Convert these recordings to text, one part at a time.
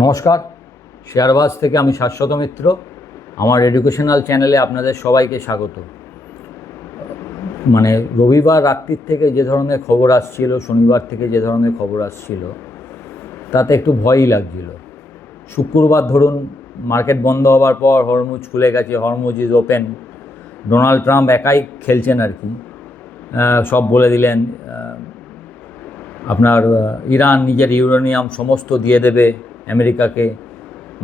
নমস্কার, শেয়ারবাজ থেকে আমি শাশ্বত মিত্র। আমার এডুকেশনাল চ্যানেলে আপনাদের সবাইকে স্বাগত। রবিবার রাত্রির থেকে যে ধরনের খবর আসছিল, শনিবার থেকে যে ধরনের খবর আসছিল, তাতে একটু ভয়ই লাগছিল। শুক্রবার ধরুন মার্কেট বন্ধ হওয়ার পর হরমুজ খুলে গেছে, Hormuz is open. Donald Trump একাই খেলছেন আর কি, সব বলে দিলেন। ইরান নিজের ইউরেনিয়াম সমস্ত দিয়ে দেবে আমেরিকাকে।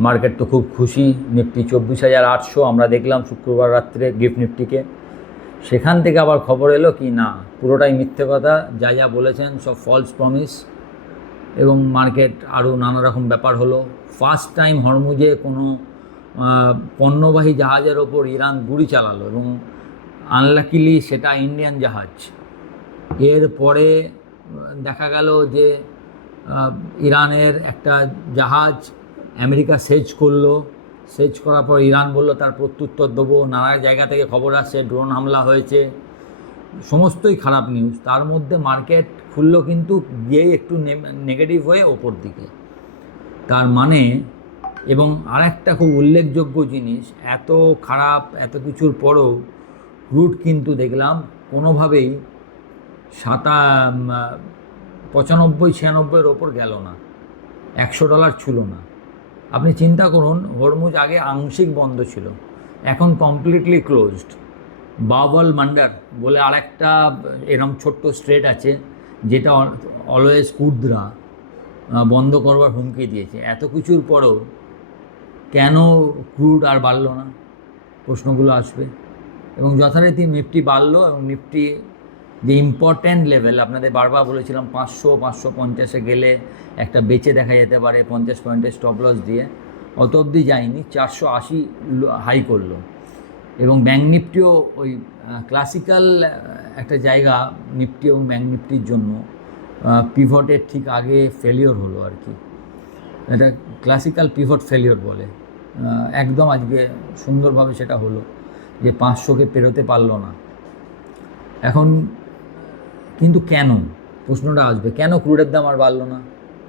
মার্কেট তো খুব খুশি। নিফটি 24,800 আমরা দেখলাম শুক্রবার রাত্রে গিফট নিফটিকে। সেখান থেকে আবার খবর এলো কি না, পুরোটাই মিথ্যে কথা, যা যা বলেছেন সব ফলস প্রমিস। এবং মার্কেট আরও নানা রকম ব্যাপার হলো। ফার্স্ট টাইম হরমুজে কোনো পণ্যবাহী জাহাজের ওপর ইরান গুলি চালালো, এবং আনলাকিলি সেটা ইন্ডিয়ান জাহাজ। এর পরে দেখা গেল যে ইরানের একটা জাহাজ আমেরিকা সেজ করলো। সেজ করার পর ইরান বলল তার প্রত্যুত্তর দেবো। নানা জায়গা থেকে খবর আসছে ড্রোন হামলা হয়েছে, সমস্তই খারাপ নিউজ। তার মধ্যে মার্কেট খুললো কিন্তু গিয়েই একটু নেগেটিভ হয়ে ওপর দিকে। তার মানে, এবং আরেকটা খুব উল্লেখযোগ্য জিনিস, এত খারাপ এত কিছুর পরেও ক্রুড কিন্তু দেখলাম কোনোভাবেই 95-96 ওপর গেল না, $100 ছিল না। আপনি চিন্তা করুন, হরমুজ আগে আংশিক বন্ধ ছিল, এখন কমপ্লিটলি ক্লোজড। বাবল মান্ডার বলে আরেকটা এরম ছোট্ট স্ট্রেট আছে, যেটা অলওয়েজ কুর্দরা বন্ধ করবার হুমকি দিয়েছে। এত কিছুর পরেও কেন ক্রুড আর বাড়ল না, প্রশ্নগুলো আসবে। এবং যথারীতি নিফটি বাড়লো, এবং নিফটি যে ইম্পর্ট্যান্ট লেভেল আপনাদের বারবার বলেছিলাম, 500-550-এ গেলে একটা বেচে দেখা যেতে পারে 50 পয়েন্টের স্টপ লস দিয়ে, অত অবধি যায়নি, 480 হাই করলো। এবং ব্যাঙ্ক নিফটিও ওই ক্লাসিক্যাল একটা জায়গা, নিফটি এবং ব্যাঙ্ক নিফটির জন্য পিভটের ঠিক আগে ফেলিওর হলো আর কি। এটা ক্লাসিক্যাল পিভট ফেলিওর বলে। একদম আজকে সুন্দরভাবে সেটা হলো, যে 500কে পেরোতে পারলো না। এখন কিন্তু কেন, প্রশ্নটা আসবে, কেন ক্রুডের দাম আর বাড়লো না,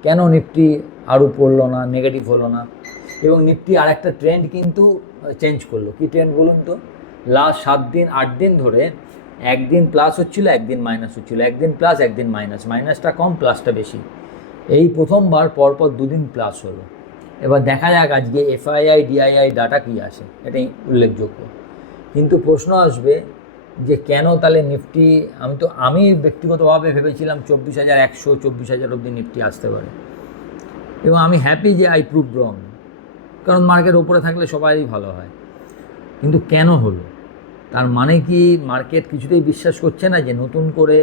কেন নিফটি আরও পড়লো না, নেগেটিভ হলো না। এবং নিফটি আরেকটা ট্রেন্ড কিন্তু চেঞ্জ করলো। কি ট্রেন্ড বলুন তো? লাস্ট 7-8 দিন ধরে একদিন প্লাস হচ্ছিল, একদিন মাইনাস হচ্ছিল, একদিন প্লাস একদিন মাইনাস, মাইনাসটা কম প্লাসটা বেশি। এই প্রথমবার পরপর 2 দিন প্লাস হলো। এবার দেখা যাক আজকে এফআইআই ডিআইআই ডাটা কী আসে, এটাই উল্লেখযোগ্য। কিন্তু প্রশ্ন আসবে যে কেন তাহলে নিফটি, আমি ব্যক্তিগতভাবে ভেবেছিলাম 24,100 24,000 অবধি নিফটি আসতে পারে, এবং আমি হ্যাপি যে আই প্রুভ রং, কারণ মার্কেট ওপরে থাকলে সবাই ভালো হয়। কিন্তু কেন হলো? তার মানে কি মার্কেট কিছুতেই বিশ্বাস করছে না যে নতুন করে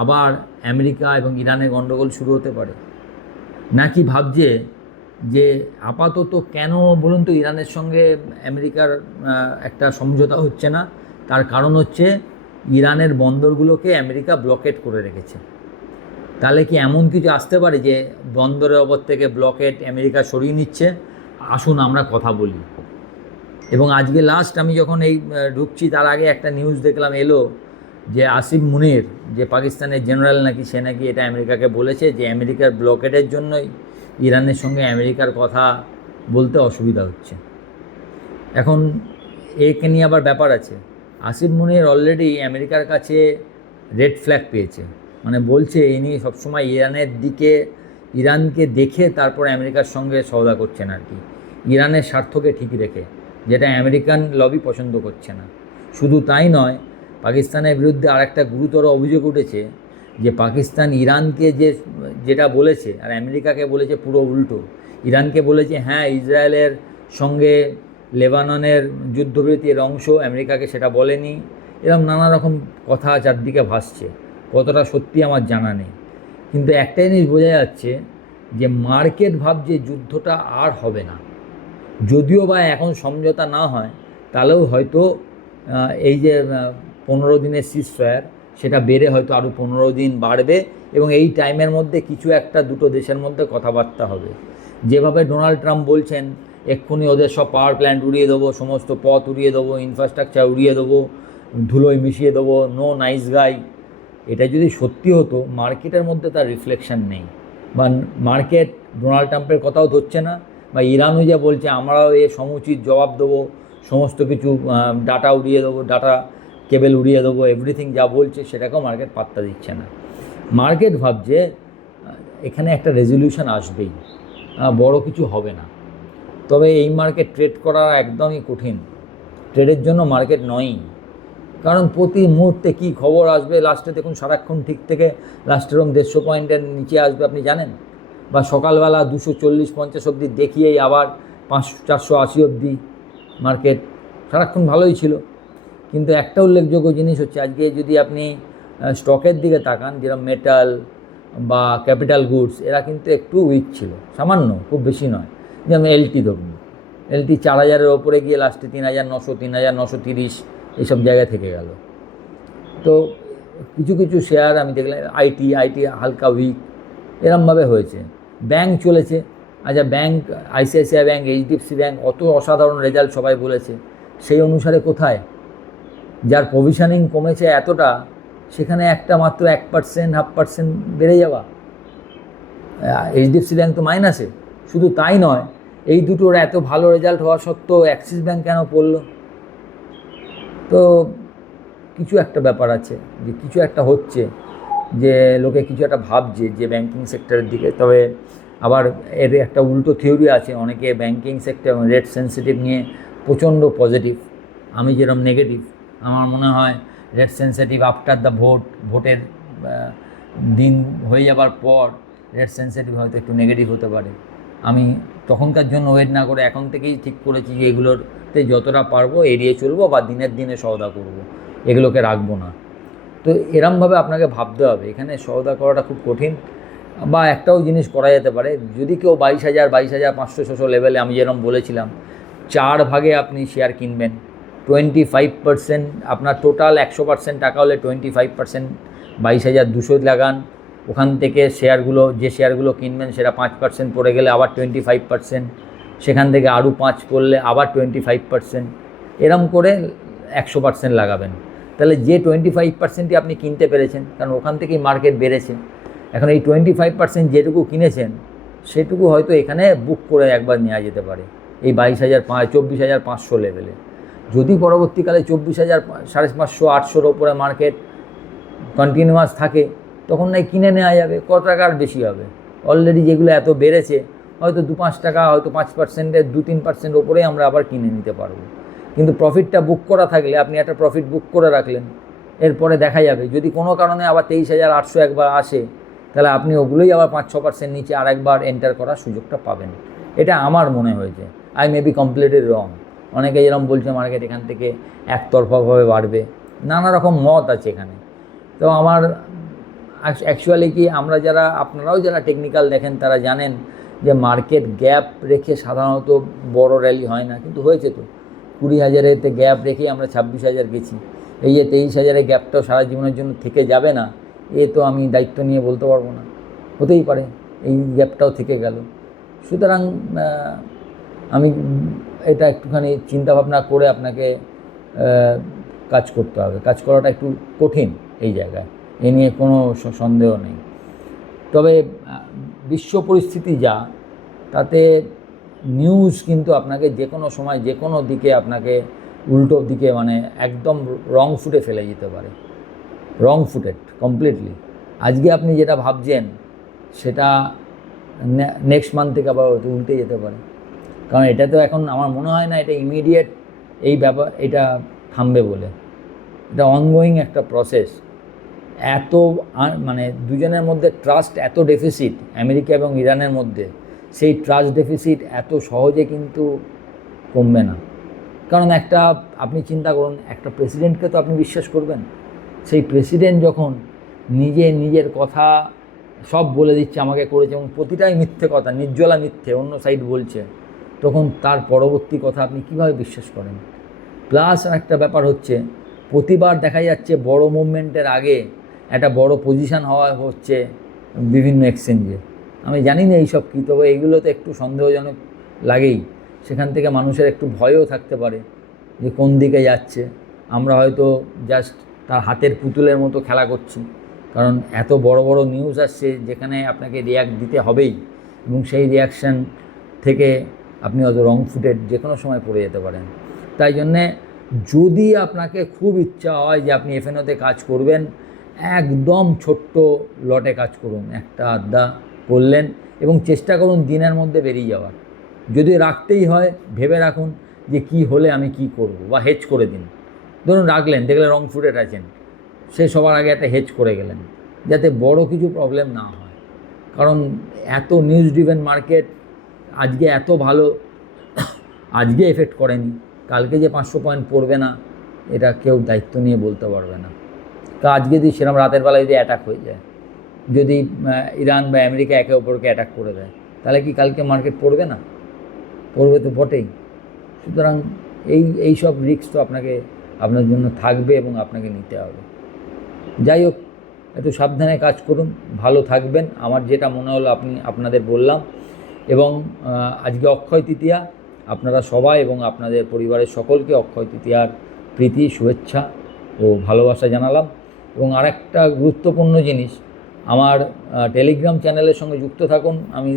আবার আমেরিকা এবং ইরানের গণ্ডগোল শুরু হতে পারে? নাকি ভাবছে যে আপাতত কেন বলুন তো ইরানের সঙ্গে আমেরিকার একটা সমঝোতা হচ্ছে না? তার কারণ হচ্ছে ইরানের বন্দরগুলোকে আমেরিকা ব্লকেট করে রেখেছে। তাহলে কি এমন কিছু আসতে পারে যে বন্দরের ওপর থেকে ব্লকেট আমেরিকা সরিয়ে নিচ্ছে, আসুন আমরা কথা বলি। এবং আজকে লাস্ট আমি যখন এই ঢুকছি তার আগে একটা নিউজ দেখলাম এলো, যে আসিফ মুনির, যে পাকিস্তানের জেনারেল নাকি, সে নাকি এটা আমেরিকাকে বলেছে যে আমেরিকার ব্লকেটের জন্যই ইরানের সঙ্গে আমেরিকার কথা বলতে অসুবিধা হচ্ছে। এখন একে নিয়ে আবার ব্যাপার আছে। আসিফ মুনির অলরেডি আমেরিকার কাছে রেড ফ্ল্যাগ পেয়েছে, বলছে এ নিয়ে সবসময় ইরানের দিকে, ইরানকে দেখে তারপর আমেরিকার সঙ্গে সওদা করছেন আর কি, ইরানের স্বার্থকে ঠিক রেখে, যেটা আমেরিকান লবি পছন্দ করছে না। শুধু তাই নয়, পাকিস্তানের বিরুদ্ধে আরেকটা গুরুতর অভিযোগ উঠেছে যে পাকিস্তান ইরানকে যেটা বলেছে আর আমেরিকাকে বলেছে পুরো উল্টো। ইরানকে বলেছে হ্যাঁ ইসরায়েলের সঙ্গে লেবাননের যুদ্ধবিরতির অংশ, আমেরিকাকে সেটা বলেনি। এরকম নানা রকম কথা চারদিকে ভাসছে, কতটা সত্যি আমার জানা নেই। কিন্তু একটাই জিনিস বোঝা যাচ্ছে যে মার্কেট ভাবছে যুদ্ধটা আর হবে না। যদিও বা এখন সমঝোতা না হয়, তাহলেও হয়তো এই যে 15 দিনের সিজফায়ার, সেটা বেড়ে হয়তো আরও 15 দিন বাড়বে, এবং এই টাইমের মধ্যে কিছু একটা দুটো দেশের মধ্যে কথাবার্তা হবে। যেভাবে ডোনাল্ড ট্রাম্প বলছেন এক্ষুনি ওদের সব পাওয়ার প্ল্যান্ট উড়িয়ে দেবো, সমস্ত পথ উড়িয়ে দেবো, ইনফ্রাস্ট্রাকচার উড়িয়ে দেবো, ধুলোয় মিশিয়ে দেবো, নো নাইস গাই, এটা যদি সত্যি হতো মার্কেটের মধ্যে তার রিফ্লেকশন নেই। বা মার্কেট ডোনাল্ড ট্রাম্পের কথাও ধরছে না, বা ইরানও যা বলছে আমরাও এ সমুচিত জবাব দেবো, সমস্ত কিছু ডাটা উড়িয়ে দেবো, ডাটা কেবল উড়িয়ে দেবো, এভরিথিং যা বলছে সেটাকেও মার্কেট পাত্তা দিচ্ছে না। মার্কেট ভাবছে এখানে একটা রেজলিউশন আসবেই, বড় কিছু হবে না। তবে এই মার্কেট ট্রেড করা একদমই কঠিন, ট্রেডের জন্য মার্কেট নয়ই। কারণ প্রতি মুহূর্তে কী খবর আসবে, লাস্টে দেখুন সারাক্ষণ ঠিক থেকে লাস্টে এরকম 150 পয়েন্টের নিচে আসবে আপনি জানেন, বা সকালবেলা 240-50 অবধি দেখিয়েই আবার 480 অবধি মার্কেট সারাক্ষণ ভালোই ছিল। কিন্তু একটা উল্লেখযোগ্য জিনিস হচ্ছে, আজকে যদি আপনি স্টকের দিকে তাকান, যেরকম মেটাল বা ক্যাপিটাল গুডস, এরা কিন্তু একটু উইক ছিল, সামান্য, খুব বেশি নয়। যেমন এলটি ধরুন, এলটি 4000-এর ওপরে গিয়ে লাস্টে 3900, 3930 এইসব জায়গায় থেকে গেল। তো কিছু কিছু শেয়ার আমি দেখলাম, আইটি হালকা উইক, এরমভাবে হয়েছে। ব্যাংক চলেছে, আচ্ছা bank, ICICI bank, HDFC bank, অত অসাধারণ রেজাল্ট সবাই বলেছে, সেই অনুসারে কোথায়? যার প্রভিশনিং কমেছে এতটা, সেখানে একটা মাত্র 1%, 0.5% বেড়ে যাওয়া। এইচডিএফসি ব্যাংক তো মাইনাসে। শুধু তাই নয়, এই দুটোর এত ভালো রেজাল্ট হওয়া সত্ত্বেও অ্যাক্সিস ব্যাংক কেন পড়লো? তো কিছু একটা ব্যাপার আছে, যে কিছু একটা হচ্ছে, যে লোকে কিছু একটা ভাবছে যে ব্যাংকিং সেক্টরের দিকে। তবে আবার এর একটা উল্টো থিওরি আছে, অনেকে ব্যাংকিং সেক্টর রেট সেন্সিটিভ নিয়ে প্রচণ্ড পজিটিভ, আমি যেরকম নেগেটিভ। আমার মনে হয় রেট সেন্সিটিভ আফটার দ্য ভোটের দিন হয়ে যাবার পর রেট সেন্সিটিভ হয়তো একটু নেগেটিভ হতে পারে। আমি তখনকার জন্য ওয়েট না করে এখন থেকেই ঠিক করেছি যে এগুলোতে যতটা পারবো এড়িয়ে চলবো, বা দিনের দিনে সওদা করব, এগুলোকে রাখবো না। তো এরমভাবে আপনাকে ভাবতে হবে, এখানে সওদা করাটা খুব কঠিন। বা একটাও জিনিস করা যেতে পারে, যদি কেউ 22,000, 22,500 লেভেলে, আমি যেরকম বলেছিলাম, 4 ভাগে আপনি শেয়ার কিনবেন, 25%, আপনার টোটাল 100% টাকা হলে 25%, 22,200 লাগান। ওখান থেকে শেয়ারগুলো, যে শেয়ারগুলো কিনবেন সেটা 5% পড়ে গেলে আবার 25%, সেখান থেকে আরও 5 করলে আবার 25%, এরম করে 100% লাগাবেন। তাহলে যে 25%ই আপনি কিনতে পেরেছেন, কারণ ওখান থেকেই মার্কেট বেড়েছে, এখন এই 25% যেটুকু কিনেছেন সেটুকু হয়তো এখানে বুক করে একবার নেওয়া যেতে পারে, এই 24,500 লেভেলে। যদি পরবর্তীকালে 24,000, 550, 800-র ওপরে মার্কেট কন্টিনিউয়াস থাকে, তখন নাই কিনে নেওয়া যাবে, কত টাকার বেশি হবে। অলরেডি যেগুলো এত বেড়েছে, হয়তো 2-5 টাকা, হয়তো 5%-এর 2-3% ওপরে আমরা আবার কিনে নিতে পারবো। কিন্তু প্রফিটটা বুক করা থাকলে, আপনি একটা প্রফিট বুক করে রাখলেন, এরপরে দেখা যাবে যদি কোনো কারণে আবার 23,800 একবার আসে, তাহলে আপনি ওগুলোই আবার 5-6% নিচে আরেকবার এন্টার করার সুযোগটা পাবেন। এটা আমার মনে হয়েছে, আই মে বি কমপ্লিটলি রং। অনেকে যেরকম বলছে মার্কেট এখান থেকে একতরফাভাবে বাড়বে, নানা রকম মত আছে এখানে। তো আমার অ্যাকচুয়ালি কি, আমরা যারা, আপনারাও যারা টেকনিক্যাল দেখেন তারা জানেন যে মার্কেট গ্যাপ রেখে সাধারণত বড় র্যালি হয় না, কিন্তু হয়েছে তো। 20,000-এতে গ্যাপ রেখেই আমরা 26,000 গেছি। এই যে 23,000-এর গ্যাপটাও সারা জীবনের জন্য থেকে যাবে না, এ তো আমি দায়িত্ব নিয়ে বলতে পারবো না, হতেই পারে এই গ্যাপটাও থেকে গেল। সুতরাং আমি এটা একটুখানি চিন্তাভাবনা করে আপনাকে কাজ করতে হবে। কাজ করাটা একটু কঠিন এই জায়গায়, এ নিয়ে কোনো সন্দেহ নেই। তবে বিশ্ব পরিস্থিতি যা, তাতে নিউজ কিন্তু আপনাকে যে কোনো সময় যে কোনো দিকে আপনাকে উল্টো দিকে, মানে একদম রং ফুটে ফেলে যেতে পারে, রং ফুটেড কমপ্লিটলি। আজকে আপনি যেটা ভাবছেন সেটা নেক্সট মান্থ থেকে আবার উল্টে যেতে পারে। কারণ এটা তো এখন আমার মনে হয় না এটা ইমিডিয়েট এই ব্যাপার, এটা থামবে বলে। এটা অনগোয়িং একটা প্রসেস। এত মানে দুজনের মধ্যে ট্রাস্ট এত ডেফিসিট, আমেরিকা এবং ইরানের মধ্যে, সেই ট্রাস্ট ডেফিসিট এত সহজে কিন্তু কমবে না। কারণ একটা, আপনি চিন্তা করুন, একটা প্রেসিডেন্টকে তো আপনি বিশ্বাস করবেন? সেই প্রেসিডেন্ট যখন নিজের কথা সব বলে দিচ্ছে আমাকে করেছে, এবং প্রতিটাই মিথ্যে কথা, নির্জলা মিথ্যে, অন্য সাইড বলছে, তখন তার পরবর্তী কথা আপনি কীভাবে বিশ্বাস করেন? প্লাস একটা ব্যাপার হচ্ছে, প্রতিবার দেখা যাচ্ছে বড় মুভমেন্টের আগে একটা বড় পজিশান হওয়া হচ্ছে বিভিন্ন এক্সচেঞ্জে। আমি জানি না এইসব কী, তবে এইগুলোতে একটু সন্দেহজনক লাগেই। সেখান থেকে মানুষের একটু ভয়ও থাকতে পারে যে কোন দিকে যাচ্ছে, আমরা হয়তো জাস্ট তার হাতের পুতুলের মতো খেলা করছি, কারণ এত বড় বড় নিউজ আসছে যেখানে আপনাকে রিয়াক্ট দিতে হবেই, এবং সেই রিয়াকশান থেকে আপনি হয়তো রং ফুটেড যে কোনো সময় পড়ে যেতে পারেন। তাই জন্যে যদি আপনাকে খুব ইচ্ছা হয় যে আপনি এফএনওতে কাজ করবেন, একদম ছোট্ট লটে কাজ করুন, একটা আধা করলেন, এবং চেষ্টা করুন দিনের মধ্যে বেরিয়ে যাওয়ার। যদি রাখতেই হয় ভেবে রাখুন যে কি হলে আমি কি করব, বা হেজ করে দিন। ধরুন রাখলেন, দেখলেন রং ফুটেড আছেন, সে সবার আগে একটা হেজ করে গেলেন, যাতে বড় কিছু প্রবলেম না হয়। কারণ এত নিউজ ড্রিভেন মার্কেট, আজকে এত ভালো, আজকে এফেক্ট করেনি, কালকে যে 500 পয়েন্ট পড়বে না এটা কেউ দায়িত্ব নিয়ে বলতে পারবে না। তো আজকে যদি সেরকম রাতের বেলায় যদি অ্যাটাক হয়ে যায়, যদি ইরান বা আমেরিকা একে অপরকে অ্যাটাক করে দেয়, তাহলে কি কালকে মার্কেট পড়বে না? পড়বে তো বটেই। সুতরাং এই সব রিস্ক তো আপনার জন্য থাকবে এবং আপনাকে নিতে হবে। যাই হোক, একটু সাবধানে কাজ করুন, ভালো থাকবেন। আমার যেটা মনে হলো আপনাদের বললাম। এবং আজকে অক্ষয় তৃতীয়া, আপনারা সবাই এবং আপনাদের পরিবারের সকলকে অক্ষয় তৃতীয়ার প্রীতি, শুভেচ্ছা ও ভালোবাসা জানালাম। এবং আরেকটা গুরুত্বপূর্ণ জিনিস, আমার টেলিগ্রাম চ্যানেলের সঙ্গে যুক্ত থাকুন। আমি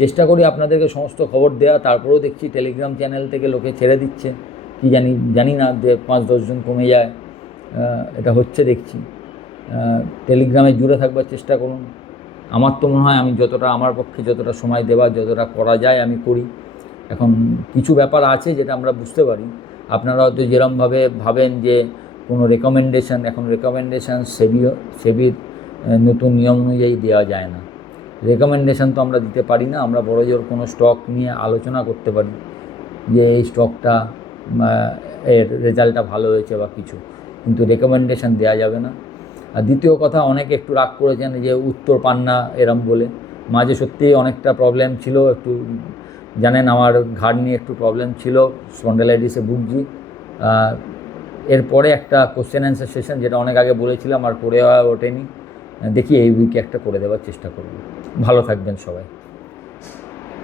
চেষ্টা করি আপনাদেরকে সমস্ত খবর দেওয়া, তারপরেও দেখছি টেলিগ্রাম চ্যানেল থেকে লোকে ছেড়ে দিচ্ছে, কি জানি না, যে 5-10 জন কমে যায়, এটা হচ্ছে দেখছি। টেলিগ্রামে জুড়ে থাকবার চেষ্টা করুন। আমার তো মনে হয় আমি যতটা আমার পক্ষে যতটা সময় দেওয়া, যতটা করা যায় আমি করি। এখন কিছু ব্যাপার আছে যেটা আমরা বুঝতে পারি, আপনারা হয়তো যেরমভাবে ভাবেন যে কোনো রেকমেন্ডেশন, এখন রেকমেন্ডেশান সেবির নতুন নিয়ম অনুযায়ী দেওয়া যায় না। রেকমেন্ডেশান তো আমরা দিতে পারি না, আমরা বড় জোর কোনো স্টক নিয়ে আলোচনা করতে পারি যে এই স্টকটা এর রেজাল্টটা ভালো হয়েছে বা কিছু, কিন্তু রেকমেন্ডেশান দেওয়া যাবে না। আর দ্বিতীয় কথা, অনেকে একটু রাগ করেছেন যে উত্তর পান না এরম বলে। মাঝে সত্যিই অনেকটা প্রবলেম ছিল, একটু জানেন আমার ঘাড় নিয়ে একটু প্রবলেম ছিল, স্পন্ডালাইটিসে ভুগছি। এরপরে একটা কোশ্চেন অ্যান্সার সেশন, যেটা অনেক আগে বলেছিলাম আর করে ওঠেনি, দেখি এই উইকে একটা করে দেওয়ার চেষ্টা করব। ভালো থাকবেন সবাই।